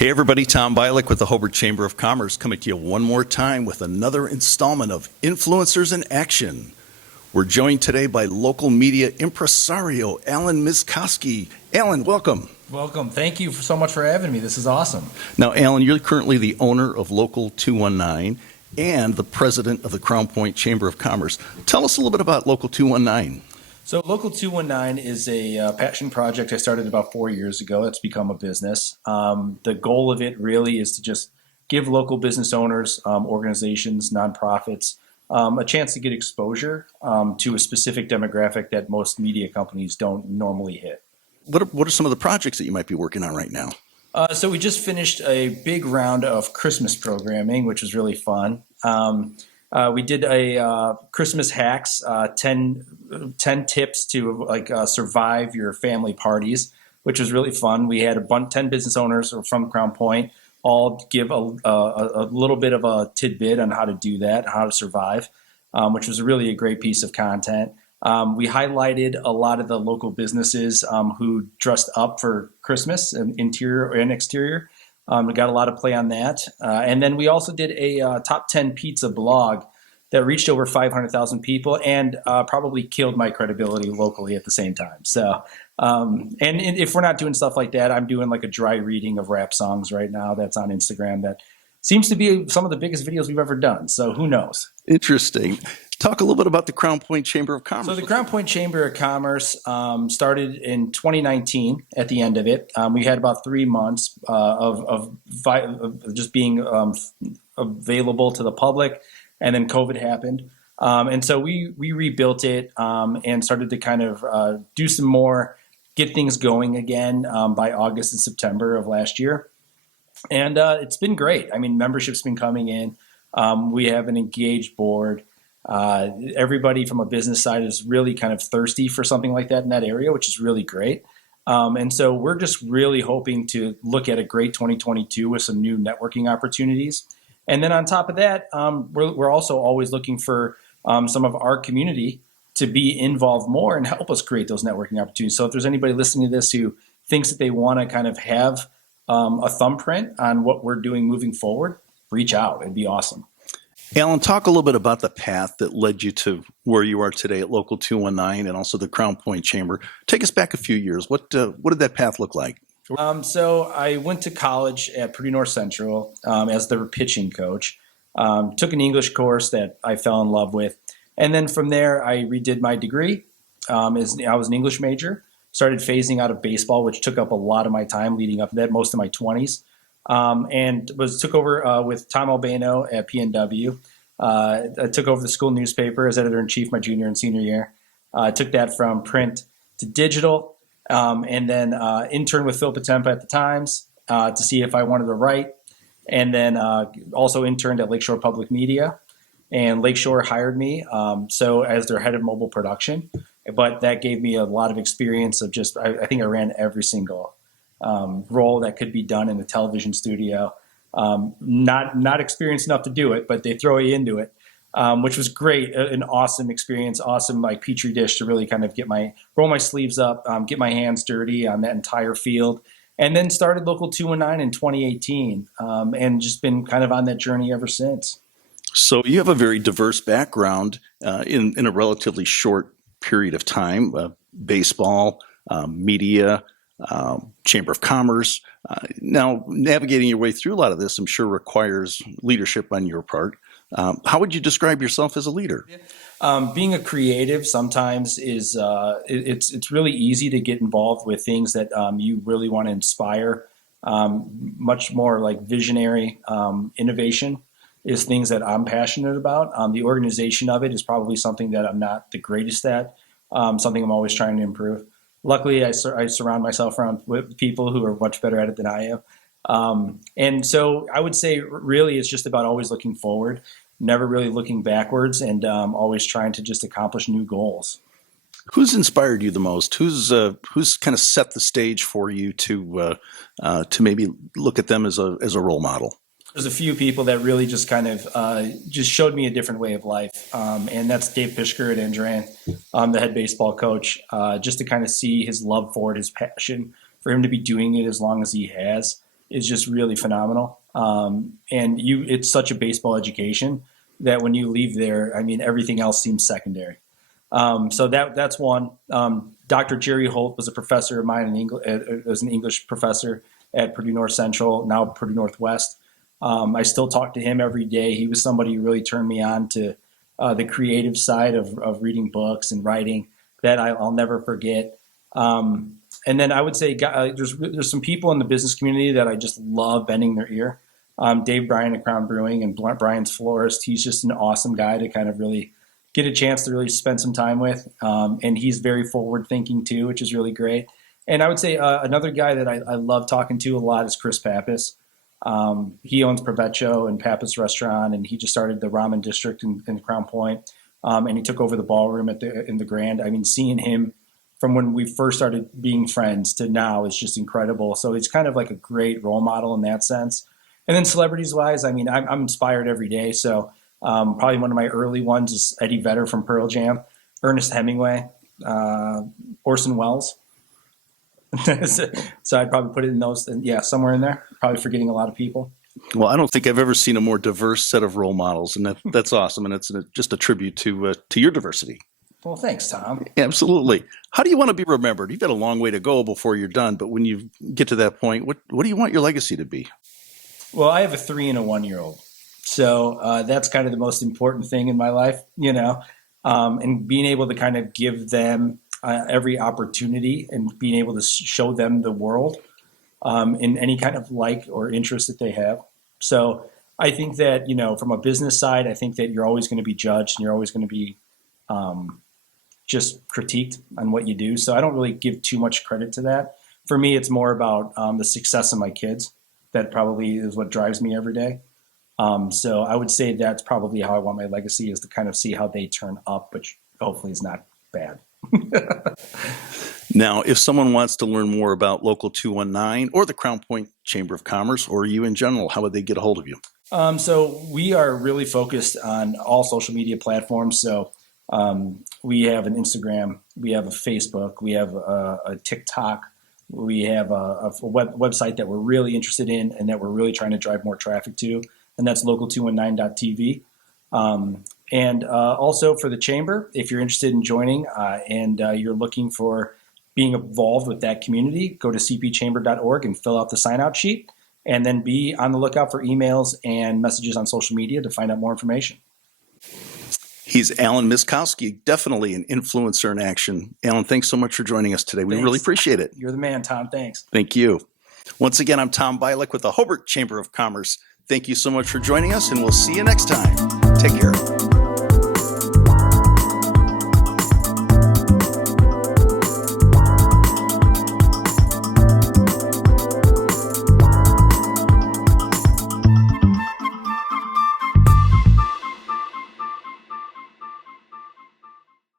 Hey everybody, Tom Bialik with the Hobart Chamber of Commerce coming to you one more time with another installment of Influencers in Action. We're joined today by local media impresario Alan Myszkowski. Alan, welcome. Welcome. Thank you so much for having me. This is awesome. Now, Alan, you're currently the owner of Local 219 and the president of the Crown Point Chamber of Commerce. Tell us a little bit about Local 219. So Local 219 is a passion project I started about 4 years ago. It's become a business. The goal of it really is to just give local business owners, organizations, nonprofits, a chance to get exposure to a specific demographic that most media companies don't normally hit. What are some of the projects that you might be working on right now? So we just finished a big round of Christmas programming, which was really fun. We did a Christmas hacks, 10 tips to survive your family parties, which was really fun. We had 10 business owners from Crown Point all give a little bit of a tidbit on how to do that, how to survive, which was really a great piece of content. We highlighted a lot of the local businesses who dressed up for Christmas, interior and exterior. We got a lot of play on that. And then we also did a top 10 pizza blog that reached over 500,000 people and probably killed my credibility locally at the same time. So, and if we're not doing stuff like that, I'm doing like a dry reading of rap songs right now that's on Instagram that seems to be some of the biggest videos we've ever done. So who knows? Interesting. Talk a little bit about the Crown Point Chamber of Commerce. So the Crown Point Chamber of Commerce started in 2019 at the end of it. We had about 3 months of just being available to the public, and then COVID happened. And so we rebuilt it and started to kind of do some more, get things going again by August and September of last year. And it's been great. I mean, membership's been coming in. We have an engaged board. Everybody from a business side is really kind of thirsty for something like that in that area, which is really great. And so we're just really hoping to look at a great 2022 with some new networking opportunities. And then on top of that, we're also always looking for some of our community to be involved more and help us create those networking opportunities. So if there's anybody listening to this who thinks that they want to kind of have a thumbprint on what we're doing moving forward, reach out. It'd be awesome. Alan, talk a little bit about the path that led you to where you are today at Local 219 and also the Crown Point Chamber. Take us back a few years. What did that path look like? So I went to college at Purdue North Central as their pitching coach. Took an English course that I fell in love with. And then from there, I redid my degree. I was an English major. Started phasing out of baseball, which took up a lot of my time leading up to that, most of my 20s. And took over with Tom Albano at PNW. I took over the school newspaper as editor-in-chief my junior and senior year. I took that from print to digital, and then interned with Phil Patempa at the Times to see if I wanted to write, and then also interned at Lakeshore Public Media. And Lakeshore hired me so as their head of mobile production. But that gave me a lot of experience of just, I think I ran every single role that could be done in the television studio. Not experienced enough to do it, but they throw you into it, which was great. An awesome experience, awesome like petri dish to really kind of roll my sleeves up, get my hands dirty on that entire field. And then started Local 219 in 2018 and just been kind of on that journey ever since. So you have a very diverse background in a relatively short period of time, baseball, media, Chamber of Commerce. Now, navigating your way through a lot of this, I'm sure, requires leadership on your part. How would you describe yourself as a leader? Being a creative sometimes is it's really easy to get involved with things that you really want to inspire. Much more like visionary innovation is things that I'm passionate about. The organization of it is probably something that I'm not the greatest at, something I'm always trying to improve. Luckily, I surround myself around with people who are much better at it than I am. And so I would say really it's just about always looking forward, never really looking backwards, and always trying to just accomplish new goals. Who's inspired you the most? Who's kind of set the stage for you to maybe look at them as a role model? There's a few people that really just kind of just showed me a different way of life. And that's Dave Pischker at Andran, the head baseball coach, just to kind of see his love for it, his passion for him to be doing it as long as he has. is just really phenomenal. And it's such a baseball education that when you leave there, I mean, everything else seems secondary. So that's one. Dr. Jerry Holt was a professor of mine in English, as an English professor at Purdue North Central, now Purdue Northwest. I still talk to him every day. He was somebody who really turned me on to the creative side of reading books and writing that I'll never forget. And then I would say there's some people in the business community that I just love bending their ear. Dave Bryan at Crown Brewing and Brian's Florist. He's just an awesome guy to kind of really get a chance to really spend some time with. And he's very forward thinking too, which is really great. And I would say another guy that I love talking to a lot is Chris Pappas. He owns Provecho and Pappas Restaurant, and he just started the Ramen District in Crown Point. And he took over the ballroom in the Grand. I mean, seeing him from when we first started being friends to now is just incredible. So it's kind of like a great role model in that sense. And then celebrities wise, I mean, I'm inspired every day. So probably one of my early ones is Eddie Vedder from Pearl Jam, Ernest Hemingway, Orson Welles. So I'd probably put it in those, yeah, somewhere in there. Probably forgetting a lot of people. Well, I don't think I've ever seen a more diverse set of role models, and that's awesome. And it's just a tribute to your diversity. Well, thanks, Tom. Absolutely. How do you want to be remembered? You've got a long way to go before you're done, but when you get to that point, what do you want your legacy to be? Well, I have a 3 and a 1-year-old. So that's kind of the most important thing in my life, and being able to kind of give them every opportunity and being able to show them the world in any kind of like or interest that they have. So I think that, from a business side, I think that you're always going to be judged and you're always going to be just critiqued on what you do. So I don't really give too much credit to that. For me, it's more about the success of my kids. That probably is what drives me every day. So I would say that's probably how I want my legacy, is to kind of see how they turn up, which hopefully is not bad. Now, if someone wants to learn more about Local 219 or the Crown Point Chamber of Commerce, or you in general, how would they get a hold of you? So we are really focused on all social media platforms. So we have an Instagram, we have a Facebook, we have a TikTok, we have a website that we're really interested in and that we're really trying to drive more traffic to, and that's local219.tv. And also for the chamber, if you're interested in joining and you're looking for being involved with that community, go to cpchamber.org and fill out the sign-out sheet, and then be on the lookout for emails and messages on social media to find out more information. He's Alan Myszkowski, definitely an influencer in action. Alan, thanks so much for joining us today. We really appreciate it. You're the man, Tom. Thanks. Thank you. Once again, I'm Tom Bielek with the Hobart Chamber of Commerce. Thank you so much for joining us, and we'll see you next time. Take care.